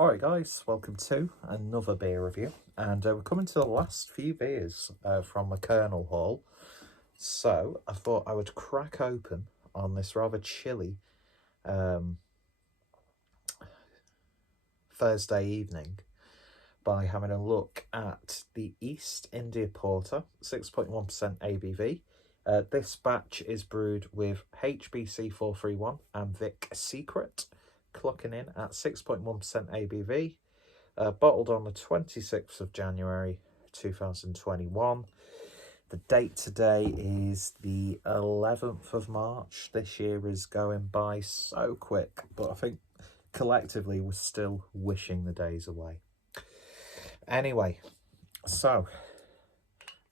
Alright guys, welcome to another beer review, and we're coming to the last few beers from the Kernel haul. So I thought I would crack open on this rather chilly Thursday evening by having a look at the East India Porter, 6.1% ABV. This batch is brewed with HBC 431 and Vic Secret, clocking in at 6.1% ABV, bottled on the 26th of January 2021. The date today is the 11th of March. This year is going by so quick, but I think collectively we're still wishing the days away. Anyway, so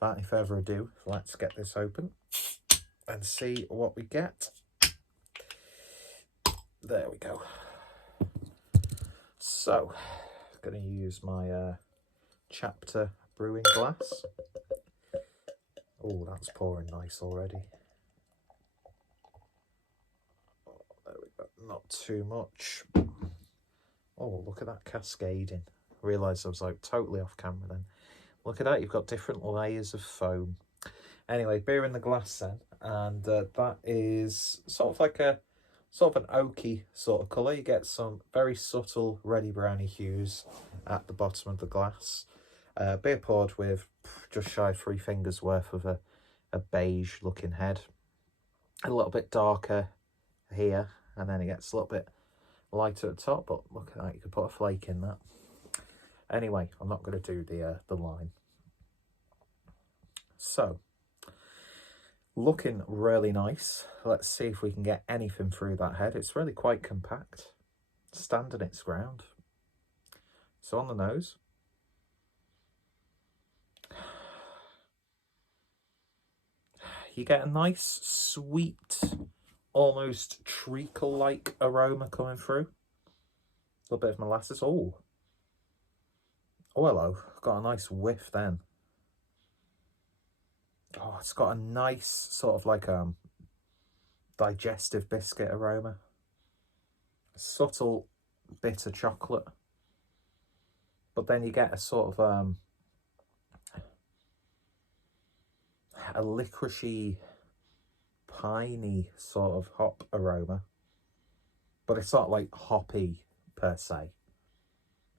without any further ado, let's get this open and see what we get. There we go. So, I'm going to use my Untappd brewing glass. Oh, that's pouring nice already. Oh, there we go. Not too much. Oh, look at that cascading. I realised I was like totally off camera then. Look at that, you've got different layers of foam. Anyway, beer in the glass then, and that is sort of like an oaky sort of colour. You get some very subtle reddy browny hues at the bottom of the glass. Beer poured with just shy of 3 fingers worth of a beige looking head. A little bit darker here, and then it gets a little bit lighter at the top, but look at that, you could put a flake in that. Anyway, I'm not going to do the line. So, looking really nice. Let's see if we can get anything through that head. It's really quite compact, standing its ground. So on the nose, you get a nice, sweet, almost treacle-like aroma coming through. A little bit of molasses. Oh, hello. Got a nice whiff then. Oh, it's got a nice sort of like digestive biscuit aroma. A subtle bitter chocolate. But then you get a sort of a licoricey, piney sort of hop aroma. But it's not like hoppy per se.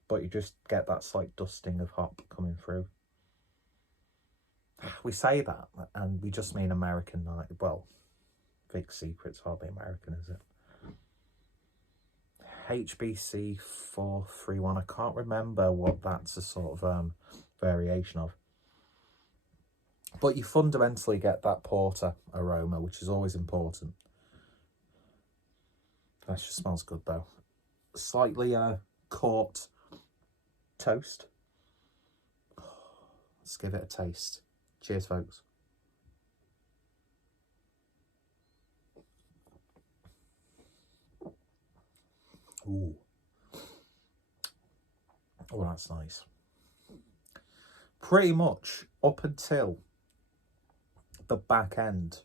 But you just get that slight dusting of hop coming through. We say that, and we just mean American. Well, Vic Secret's hardly American, is it? HBC 431. I can't remember what that's a sort of variation of. But you fundamentally get that porter aroma, which is always important. That just smells good though. Slightly caught toast. Let's give it a taste. Cheers, folks. Ooh. Oh, that's nice. Pretty much up until the back end,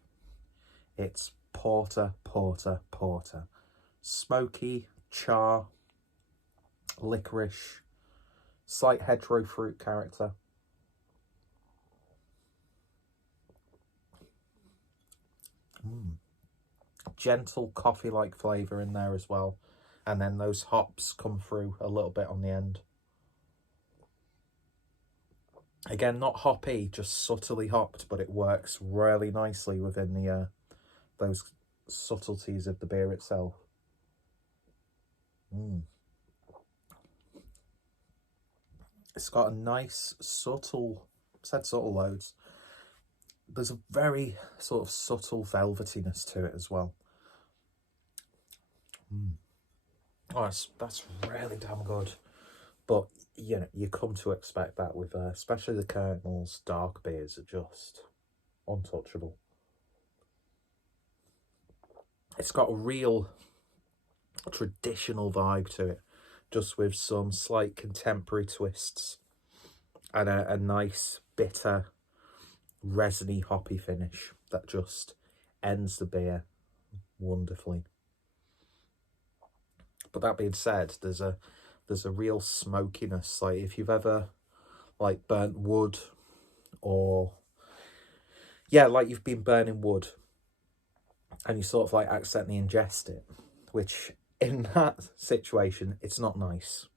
it's porter, porter, porter. Smoky, char, licorice, slight hedgerow fruit character. Gentle coffee-like flavour in there as well. And then those hops come through a little bit on the end. Again, not hoppy, just subtly hopped, but it works really nicely within the those subtleties of the beer itself. It's got a nice subtle, I've said subtle loads. There's a very sort of subtle velvetiness to it as well. Oh, that's really damn good. But, you know, you come to expect that with, especially the Kernel's dark beers are just untouchable. It's got a real traditional vibe to it, just with some slight contemporary twists and a nice, bitter, resiny, hoppy finish that just ends the beer wonderfully. But that being said, there's a there's a real smokiness. Like if you've ever like burnt wood, or yeah, like you've been burning wood and you sort of like accidentally ingest it, which in that situation, it's not nice.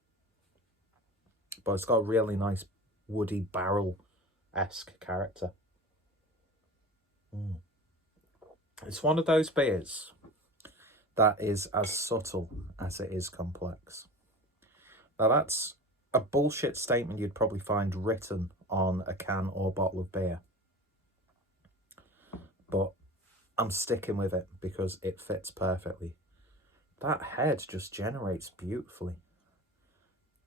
But it's got a really nice woody barrel-esque character. It's one of those beers that is as subtle as it is complex. Now that's a bullshit statement you'd probably find written on a can or bottle of beer. But I'm sticking with it because it fits perfectly. That head just generates beautifully.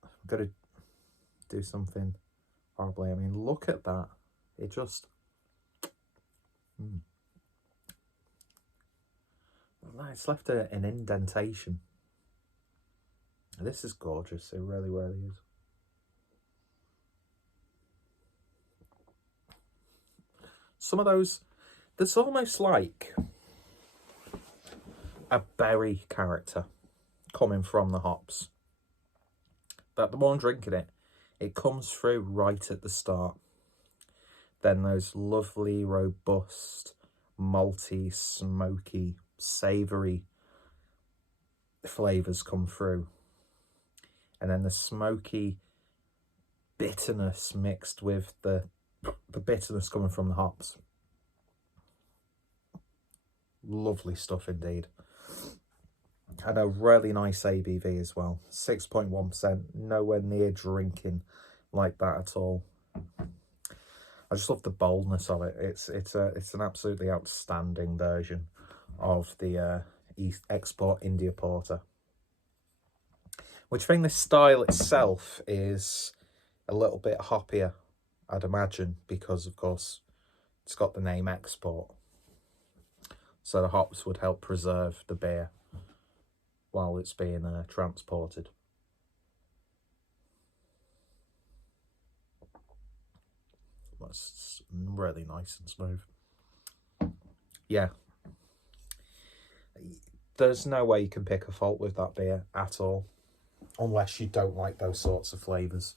I'm going to do something horribly. I mean, look at that. It just... It's left an indentation. This is gorgeous. It really, really is. Some of those... There's almost like a berry character coming from the hops. But the more I'm drinking it, it comes through right at the start. Then those lovely, robust, malty, smoky, savoury flavours come through. And then the smoky bitterness mixed with the bitterness coming from the hops. Lovely stuff indeed. And a really nice ABV as well. 6.1%. Nowhere near drinking like that at all. I just love the boldness of it. It's an absolutely outstanding version of the East Export India Porter. Which I think this style itself is a little bit hoppier, I'd imagine, because of course it's got the name Export. So the hops would help preserve the beer while it's being transported. That's really nice and smooth. Yeah. There's no way you can pick a fault with that beer at all, unless you don't like those sorts of flavours.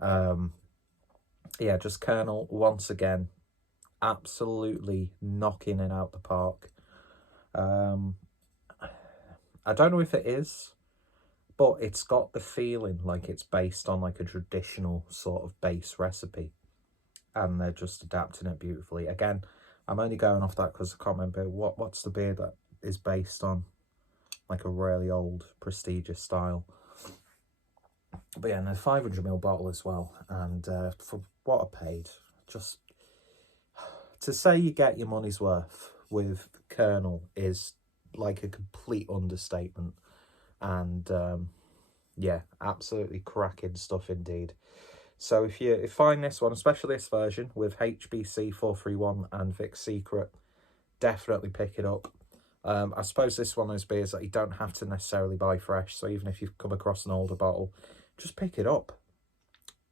Yeah, just Kernel, once again, absolutely knocking it out the park. I don't know if it is, but it's got the feeling like it's based on like a traditional sort of base recipe, and they're just adapting it beautifully. Again, I'm only going off that because I can't remember what's the beer that is based on like a really old prestigious style. But yeah, and a 500ml bottle as well. And for what I paid, just to say you get your money's worth with Kernel is like a complete understatement. And yeah, absolutely cracking stuff indeed. So if you find this one, especially this version with HBC 431 and Vic's Secret, definitely pick it up. I suppose this one is beers that you don't have to necessarily buy fresh. So even if you've come across an older bottle, just pick it up.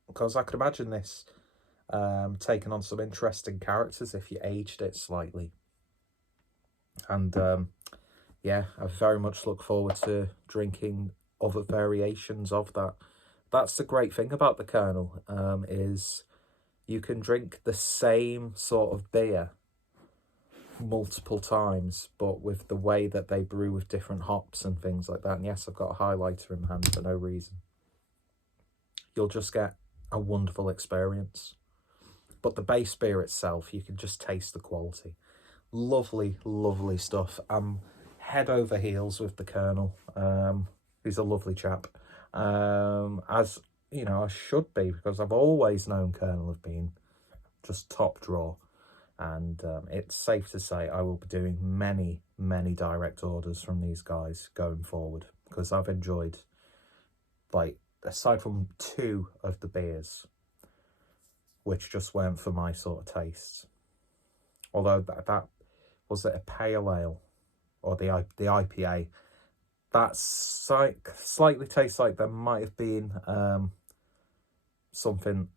Because I could imagine this taking on some interesting characters if you aged it slightly. And yeah, I very much look forward to drinking other variations of that. That's the great thing about the Kernel, is you can drink the same sort of beer multiple times, but with the way that they brew with different hops and things like that. And yes, I've got a highlighter in my hand for no reason. You'll just get a wonderful experience. But the base beer itself, you can just taste the quality. Lovely, lovely stuff. I'm head over heels with the Kernel. He's a lovely chap. As you know, I should be, because I've always known Kernel have been just top draw. And it's safe to say I will be doing many, many direct orders from these guys going forward, because I've enjoyed, like, aside from 2 of the beers, which just weren't for my sort of tastes. Although that was it a pale ale or the IPA, that slightly tastes like there might have been something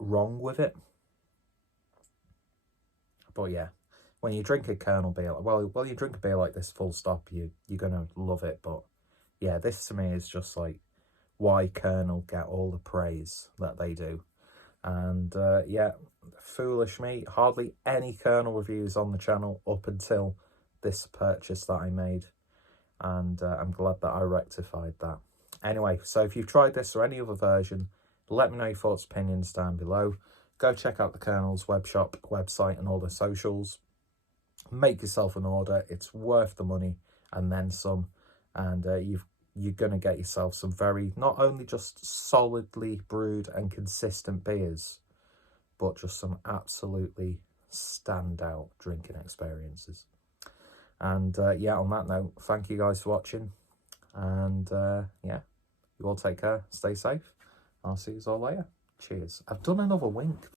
wrong with it. But yeah, when you drink a Kernel beer, well, you drink a beer like this, full stop, you're gonna love it. But yeah, this to me is just like why Kernel get all the praise that they do. And yeah, foolish me, hardly any Kernel reviews on the channel up until this purchase that I made, and I'm glad that I rectified that. Anyway, so if you've tried this or any other version, let me know your thoughts, opinions down below. Go check out the Kernel's Webshop website and all their socials. Make yourself an order. It's worth the money and then some. And you're going to get yourself some very, not only just solidly brewed and consistent beers, but just some absolutely standout drinking experiences. And yeah, on that note, thank you guys for watching. And yeah, you all take care, stay safe. I'll see you all later. Cheers. I've done another wink.